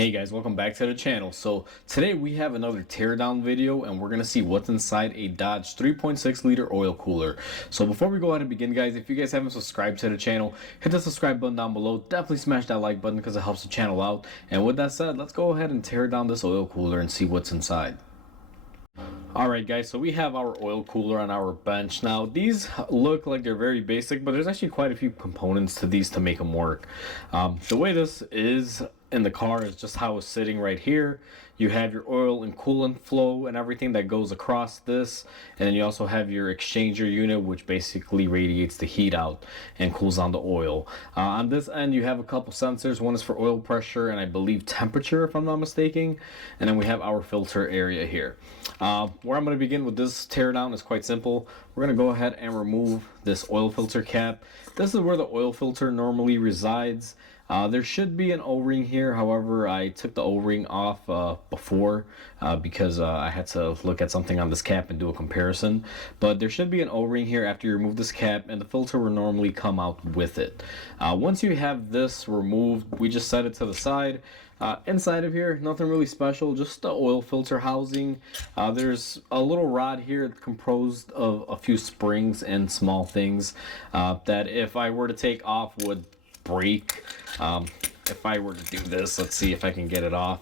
Hey guys, welcome back to the channel. So today we have another teardown video and we're going to see what's inside a Dodge 3.6 liter oil cooler. So before we go ahead and begin, guys, if you guys haven't subscribed to the channel, hit the subscribe button down below. Definitely smash that like button because it helps the channel out. And with that said, let's go ahead and tear down this oil cooler and see what's inside. Alright guys, so we have our oil cooler on our bench. Now these look like they're very basic, but there's actually quite a few components to these to make them work. The way this is in the car is just how it's sitting right here. You have your oil and coolant flow and everything that goes across this, and then you also have your exchanger unit, which basically radiates the heat out and cools down the oil. On this end you have a couple sensors. One is for oil pressure and I believe temperature, if I'm not mistaken, and then we have our filter area here. Where I'm going to begin with this teardown is quite simple. We're going to go ahead and remove this oil filter cap. This is where the oil filter normally resides. There should be an O-ring here. However, I took the O-ring off before because I had to look at something on this cap and do a comparison. But there should be an O-ring here after you remove this cap, and the filter will normally come out with it. Once you have this removed, we just set it to the side. Inside of here, nothing really special, just the oil filter housing. There's a little rod here composed of a few springs and small things that if I were to take off would break. If I were to do this, let's see if I can get it off.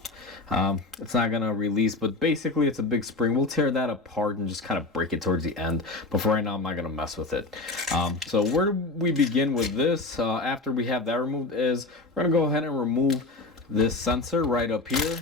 It's not gonna release, but basically it's a big spring. We'll tear that apart and just kind of break it towards the end, but for right now I'm not gonna mess with it. So where do we begin with this after we have that removed is we're gonna go ahead and remove this sensor right up here.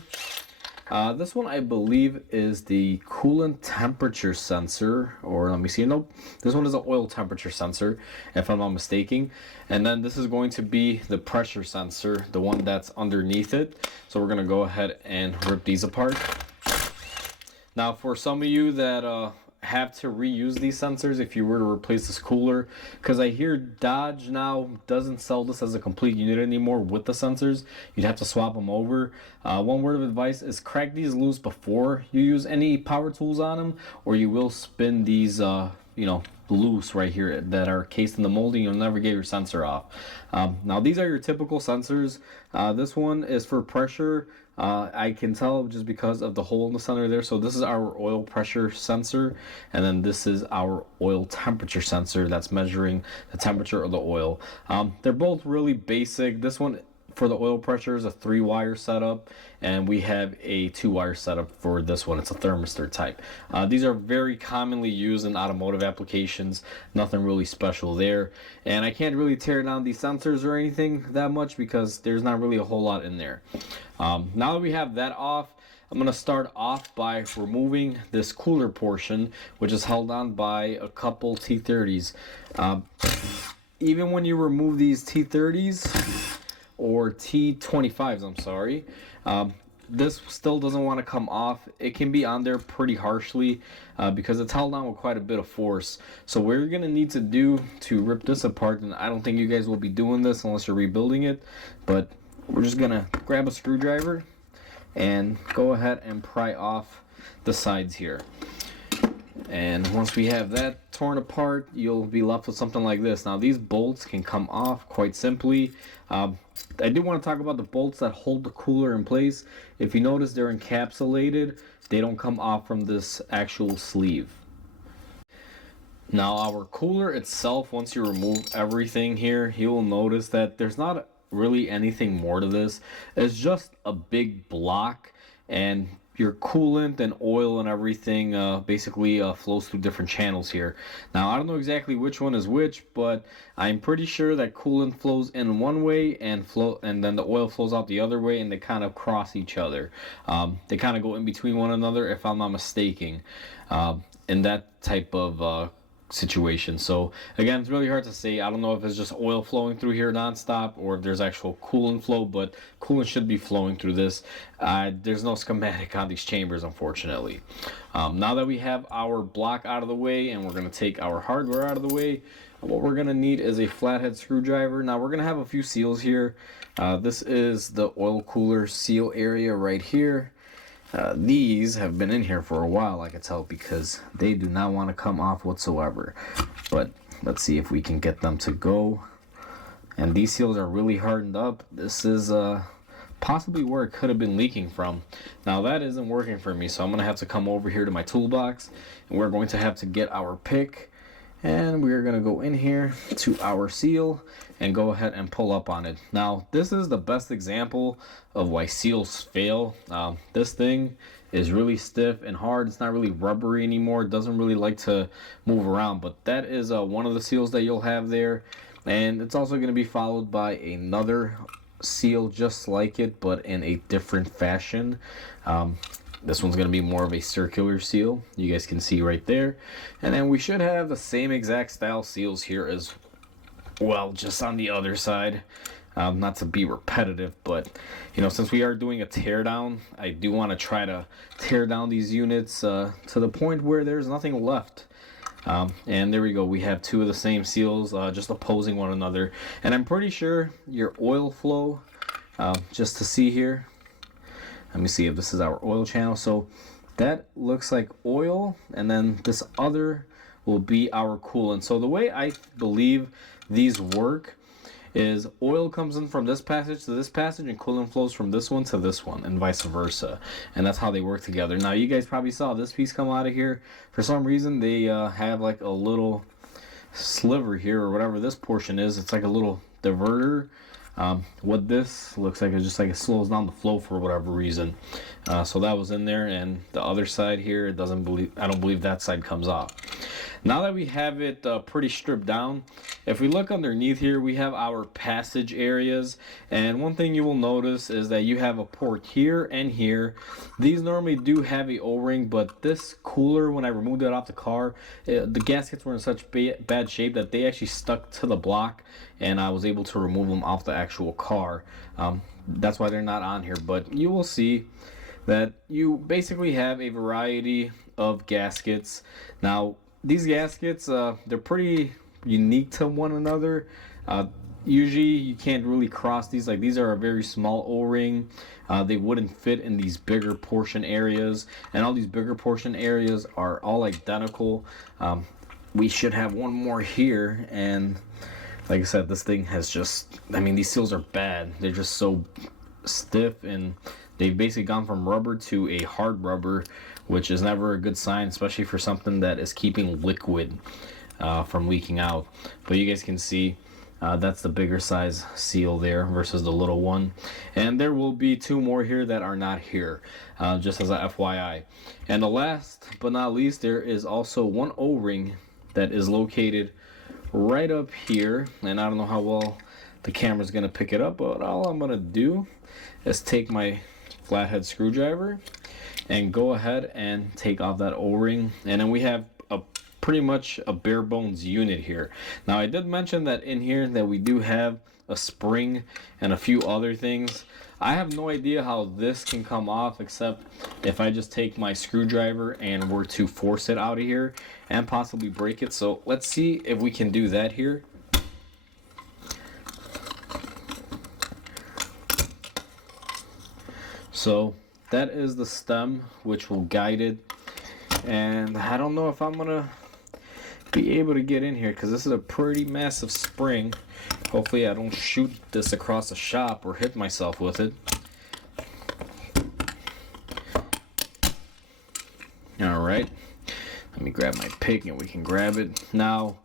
This one I believe is the coolant temperature sensor, or let me see, nope, this one is an oil temperature sensor if I'm not mistaken, and then this is going to be the pressure sensor, the one that's underneath it. So we're gonna go ahead and rip these apart. Now for some of you that have to reuse these sensors if you were to replace this cooler, because I hear Dodge now doesn't sell this as a complete unit anymore with the sensors, you'd have to swap them over. One word of advice is crack these loose before you use any power tools on them, or you will spin these loose right here that are cased in the molding. You'll never get your sensor off. Now these are your typical sensors. This one is for pressure. I can tell just because of the hole in the center there. So this is our oil pressure sensor, and then this is our oil temperature sensor that's measuring the temperature of the oil. They're both really basic. This one for the oil pressure is a 3-wire setup, and we have a 2-wire setup for this one. It's a thermistor type. These are very commonly used in automotive applications. Nothing really special there, and I can't really tear down these sensors or anything that much because there's not really a whole lot in there. Now that we have that off, I'm going to start off by removing this cooler portion, which is held on by a couple T30s. Even when you remove these T30s, or T25s, I'm sorry, this still doesn't want to come off. It can be on there pretty harshly because it's held on with quite a bit of force. So what you're gonna need to do to rip this apart, and I don't think you guys will be doing this unless you're rebuilding it, but we're just gonna grab a screwdriver and go ahead and pry off the sides here. And once we have that torn apart, you'll be left with something like this. Now these bolts can come off quite simply. I do want to talk about the bolts that hold the cooler in place. If you notice, they're encapsulated. They don't come off from this actual sleeve. Now our cooler itself, once you remove everything here, you will notice that there's not really anything more to this. It's just a big block, and your coolant and oil and everything basically flows through different channels here. Now I don't know exactly which one is which, but I'm pretty sure that coolant flows in one way and then the oil flows out the other way, and they kind of cross each other. They kind of go in between one another, if I'm not mistaken, in that type of situation. So again, it's really hard to say. I don't know if it's just oil flowing through here nonstop or if there's actual coolant flow, but coolant should be flowing through this. There's no schematic on these chambers, unfortunately. Now that we have our block out of the way and we're going to take our hardware out of the way, what we're going to need is a flathead screwdriver. Now we're going to have a few seals here. This is the oil cooler seal area right here. These have been in here for a while, I can tell, because they do not want to come off whatsoever. But let's see if we can get them to go. And these seals are really hardened up. This is possibly where it could have been leaking from. Now that isn't working for me, so I'm going to have to come over here to my toolbox, and we're going to have to get our pick, and we're going to go in here to our seal and go ahead and pull up on it. Now this is the best example of why seals fail. This thing is really stiff and hard. It's not really rubbery anymore. It doesn't really like to move around, but that is one of the seals that you'll have there. And it's also going to be followed by another seal just like it, but in a different fashion. This one's going to be more of a circular seal. You guys can see right there. And then we should have the same exact style seals here as well, just on the other side. Not to be repetitive, but since we are doing a teardown, I do want to try to tear down these units to the point where there's nothing left. And there we go. We have two of the same seals just opposing one another. And I'm pretty sure your oil flow, just to see here. Let me see if this is our oil channel. So that looks like oil, and then this other will be our coolant. So the way I believe these work is oil comes in from this passage to this passage, and coolant flows from this one to this one, and vice versa. And that's how they work together. Now you guys probably saw this piece come out of here. For some reason they have like a little sliver here, or whatever this portion is. It's like a little diverter. What this looks like is just like it slows down the flow for whatever reason. So that was in there, and the other side here, I don't believe that side comes off. Now that we have it pretty stripped down, if we look underneath here, we have our passage areas, and one thing you will notice is that you have a port here and here. These normally do have a O-ring, but this cooler, when I removed it off the car, the gaskets were in such bad shape that they actually stuck to the block, and I was able to remove them off the actual car. That's why they're not on here, but you will see that you basically have a variety of gaskets. Now these gaskets, they're pretty unique to one another. Usually you can't really cross these. Like, these are a very small O-ring. They wouldn't fit in these bigger portion areas, and all these bigger portion areas are all identical. We should have one more here, and like I said, this thing has just, these seals are bad. They're just so stiff, and they've basically gone from rubber to a hard rubber, which is never a good sign, especially for something that is keeping liquid from leaking out. But you guys can see that's the bigger size seal there versus the little one. And there will be two more here that are not here, just as a FYI. And the last but not least, there is also one O-ring that is located right up here. And I don't know how well the camera's going to pick it up, but all I'm going to do is take my flathead screwdriver and go ahead and take off that O-ring, and then we have pretty much a bare bones unit here. Now I did mention that in here that we do have a spring and a few other things. I have no idea how this can come off, except if I just take my screwdriver and were to force it out of here and possibly break it. So let's see if we can do that here. So that is the stem which will guide it, and I don't know if I'm gonna be able to get in here because this is a pretty massive spring. Hopefully I don't shoot this across the shop or hit myself with it. Alright, let me grab my pick and we can grab it. Now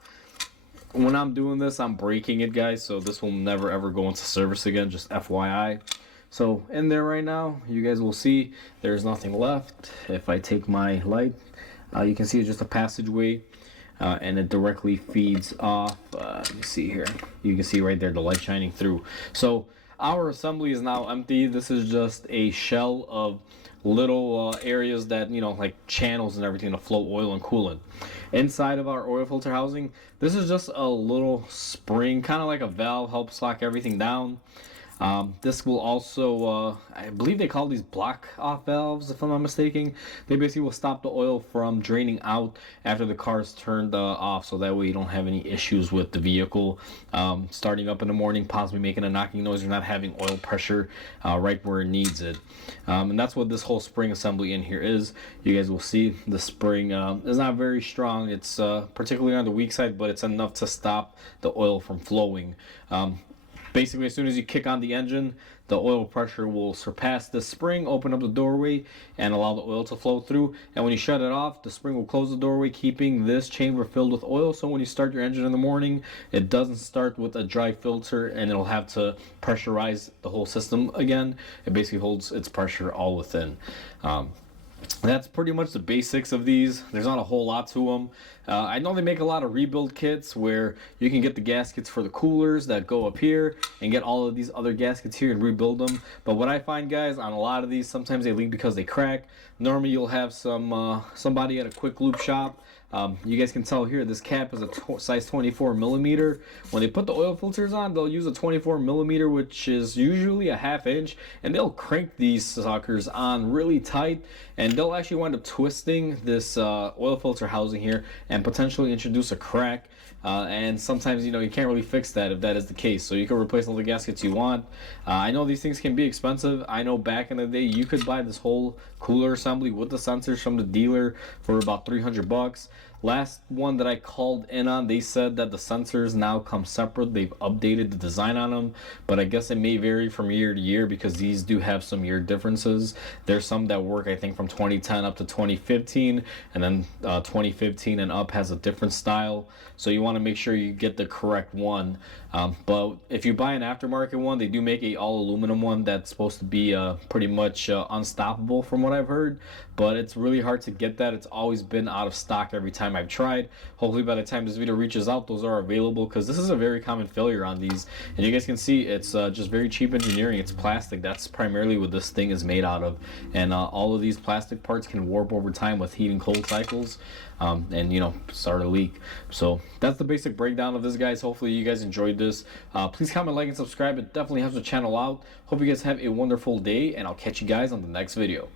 when I'm doing this, I'm breaking it, guys, so this will never ever go into service again, just FYI. So in there right now, you guys will see there's nothing left. If I take my light, you can see it's just a passageway, and it directly feeds off. Let me see here. You can see right there the light shining through. So our assembly is now empty. This is just a shell of little areas that, like channels and everything to flow oil and coolant. Inside of our oil filter housing, this is just a little spring, kind of like a valve, helps lock everything down. This will also, I believe they call these block off valves, if I'm not mistaken. They basically will stop the oil from draining out after the car is turned off, so that way you don't have any issues with the vehicle starting up in the morning, possibly making a knocking noise, or not having oil pressure right where it needs it. And that's what this whole spring assembly in here is. You guys will see the spring is not very strong. It's particularly on the weak side, but it's enough to stop the oil from flowing. Basically, as soon as you kick on the engine, the oil pressure will surpass the spring, open up the doorway, and allow the oil to flow through. And when you shut it off, the spring will close the doorway, keeping this chamber filled with oil. So when you start your engine in the morning, it doesn't start with a dry filter and it'll have to pressurize the whole system again. It basically holds its pressure all within. That's pretty much the basics of these. There's not a whole lot to them. I know they make a lot of rebuild kits where you can get the gaskets for the coolers that go up here and get all of these other gaskets here and rebuild them. But what I find, guys, on a lot of these, sometimes they leak because they crack. Normally you'll have somebody at a quick lube shop. You guys can tell here, this cap is a size 24 millimeter. When they put the oil filters on, they'll use a 24 millimeter, which is usually a ½ inch, and they'll crank these suckers on really tight, and they'll actually wind up twisting this oil filter housing here and potentially introduce a crack. And sometimes, you can't really fix that if that is the case. So you can replace all the gaskets you want. I know these things can be expensive. I know back in the day you could buy this whole cooler assembly with the sensors from the dealer for about 300 bucks. Last one that I called in on, they said that the sensors now come separate. They've updated the design on them, but I guess it may vary from year to year because these do have some year differences. There's some that work, I think, from 2010 up to 2015, and then 2015 and up has a different style. So you want to make sure you get the correct one. But if you buy an aftermarket one, they do make a all aluminum one that's supposed to be pretty much unstoppable from what I've heard. But it's really hard to get that. It's always been out of stock every time I've tried. Hopefully by the time this video reaches out, those are available, because this is a very common failure on these. And you guys can see it's just very cheap engineering. It's plastic. That's primarily what this thing is made out of. And all of these plastic parts can warp over time with heat and cold cycles. And start a leak. So that's the basic breakdown of this, guys. Hopefully you guys enjoyed this. Please comment, like, and subscribe. It definitely helps the channel out. Hope you guys have a wonderful day, and I'll catch you guys on the next video.